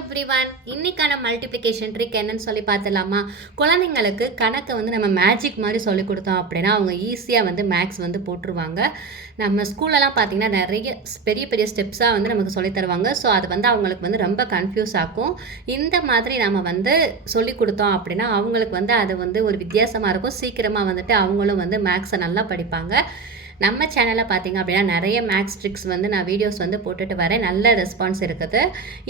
Everyone, இன்னைக்கான multiplication trick என்னன்னு சொல்லி பார்த்துலாமா? குழந்தைங்களுக்கு கணக்கை வந்து நம்ம மேஜிக் மாதிரி சொல்லி கொடுத்தோம் அப்படின்னா அவங்க ஈஸியாக வந்து மேக்ஸ் வந்து போட்டுருவாங்க. நம்ம ஸ்கூல்லலாம் பார்த்தீங்கன்னா நிறைய பெரிய பெரிய ஸ்டெப்ஸாக வந்து நமக்கு சொல்லி தருவாங்க. ஸோ அது வந்து அவங்களுக்கு வந்து ரொம்ப கன்ஃபியூஸ் ஆகும். இந்த மாதிரி நம்ம வந்து சொல்லி கொடுத்தோம் அப்படின்னா அவங்களுக்கு வந்து அது வந்து ஒரு வித்தியாசமாக இருக்கும். சீக்கிரமாக வந்துட்டு அவங்களும் வந்து மேக்ஸை நல்லா படிப்பாங்க. நம்ம சேனலில் பார்த்தீங்க அப்படின்னா நிறைய மேக்ஸ் ட்ரிக்ஸ் வந்து நான் வீடியோஸ் வந்து போட்டுட்டு வரேன். நல்ல ரெஸ்பான்ஸ் இருக்குது.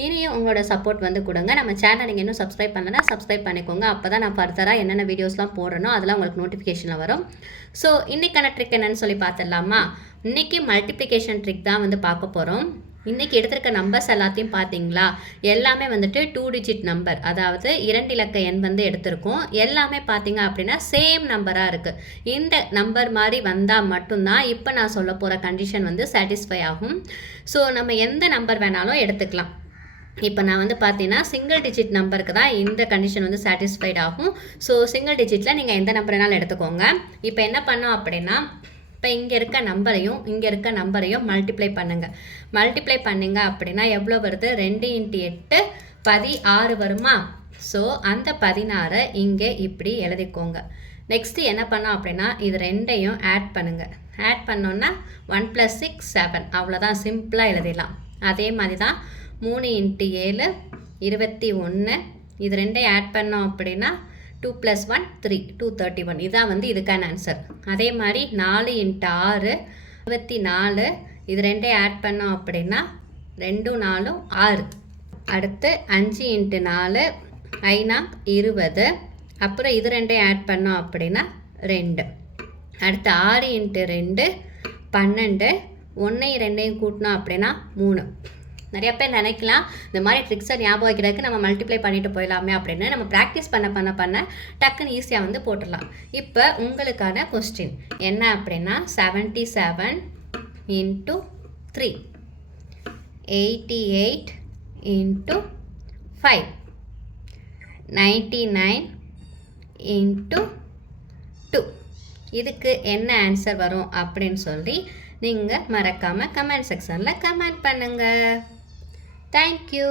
இனியும் உங்களோட சப்போர்ட் வந்து கொடுங்க. நம்ம சேனல் நீங்கள் இன்னும் சப்ஸ்கிரைப் பண்ணலன்னா சப்ஸ்கிரைப் பண்ணிக்கோங்க. அப்போ தான் நான் ஃபர்தராக என்னென்ன வீடியோஸ்லாம் போடுறனோ அதெல்லாம் உங்களுக்கு நோட்டிஃபிகேஷனில் வரும். ஸோ இன்றைக்கான ட்ரிக் என்னென்னு சொல்லி பார்த்துடலாமா? இன்றைக்கி மல்டிப்ளிகேஷன் ட்ரிக் தான் வந்து பார்க்க போகிறோம். இன்றைக்கி எடுத்திருக்க நம்பர்ஸ் எல்லாத்தையும் பார்த்தீங்களா, எல்லாமே வந்துட்டு 2 டிஜிட் நம்பர், அதாவது 2 இலக்க எண் வந்து எடுத்திருக்கோம். எல்லாமே பார்த்தீங்க அப்படின்னா சேம் நம்பராக இருக்குது. இந்த நம்பர் மாதிரி வந்தால் மட்டும்தான் இப்போ நான் சொல்ல போகிற கண்டிஷன் வந்து சாட்டிஸ்ஃபை ஆகும். ஸோ நம்ம எந்த நம்பர் வேணாலும் எடுத்துக்கலாம். இப்போ நான் வந்து பார்த்தீங்கன்னா சிங்கிள் டிஜிட் நம்பருக்கு தான் இந்த கண்டிஷன் வந்து சாட்டிஸ்ஃபைட் ஆகும். ஸோ சிங்கிள் டிஜிட்டில் நீங்கள் எந்த நம்பர் வேணாலும் எடுத்துக்கோங்க. இப்போ என்ன பண்ணோம் அப்படின்னா, இப்போ இங்கே இருக்க நம்பரையும் மல்டிப்ளை பண்ணுங்கள். மல்டிப்ளை பண்ணிங்க அப்படின்னா எவ்வளோ வருது? 2 × 8 16 வருமா? ஸோ அந்த 16 இங்கே இப்படி எழுதிக்கோங்க. நெக்ஸ்ட்டு என்ன பண்ணோம் அப்படின்னா இது ரெண்டையும் ஆட் பண்ணுங்கள். ஆட் பண்ணோன்னா 1 + 6 7, அவ்வளோதான். சிம்பிளாக எழுதிடலாம். அதே மாதிரி தான் 3 × 7 21, இது ரெண்டையும் ஆட் பண்ணோம் அப்படின்னா 2 + 1 3, 231. இதான் வந்து இதுக்கான ஆன்சர். அதே மாதிரி 4 × 6 24, இது ரெண்டையும் ஆட் பண்ணோம் அப்படின்னா 2 4 6. அடுத்து 5 × 4 5 20, அப்புறம் இது ரெண்டையும் ஆட் பண்ணோம் அப்படின்னா 2. அடுத்து 6 × 2 12, 1ஐயும் 2ஐயும் கூட்டினோம் அப்படின்னா 3. நிறைய பேர் நினைக்கலாம் இந்த மாதிரி ட்ரிக்ஸை ஞாபகம் வைக்கிறதுக்கு நம்ம மல்டிப்ளை பண்ணிட்டு போயிடலாமே அப்படின்னு. நம்ம ப்ராக்டிஸ் பண்ண டக்குன்னு ஈஸியாக வந்து போட்டுடலாம். இப்போ உங்களுக்கான கொஸ்டின் என்ன அப்படின்னா 77 × 3, 88 × 5, 99 × 2. இதுக்கு என்ன ஆன்சர் வரும் அப்படின்னு சொல்லி நீங்கள் மறக்காமல் கமெண்ட் செக்ஷனில் கமெண்ட் பண்ணுங்கள். Thank you.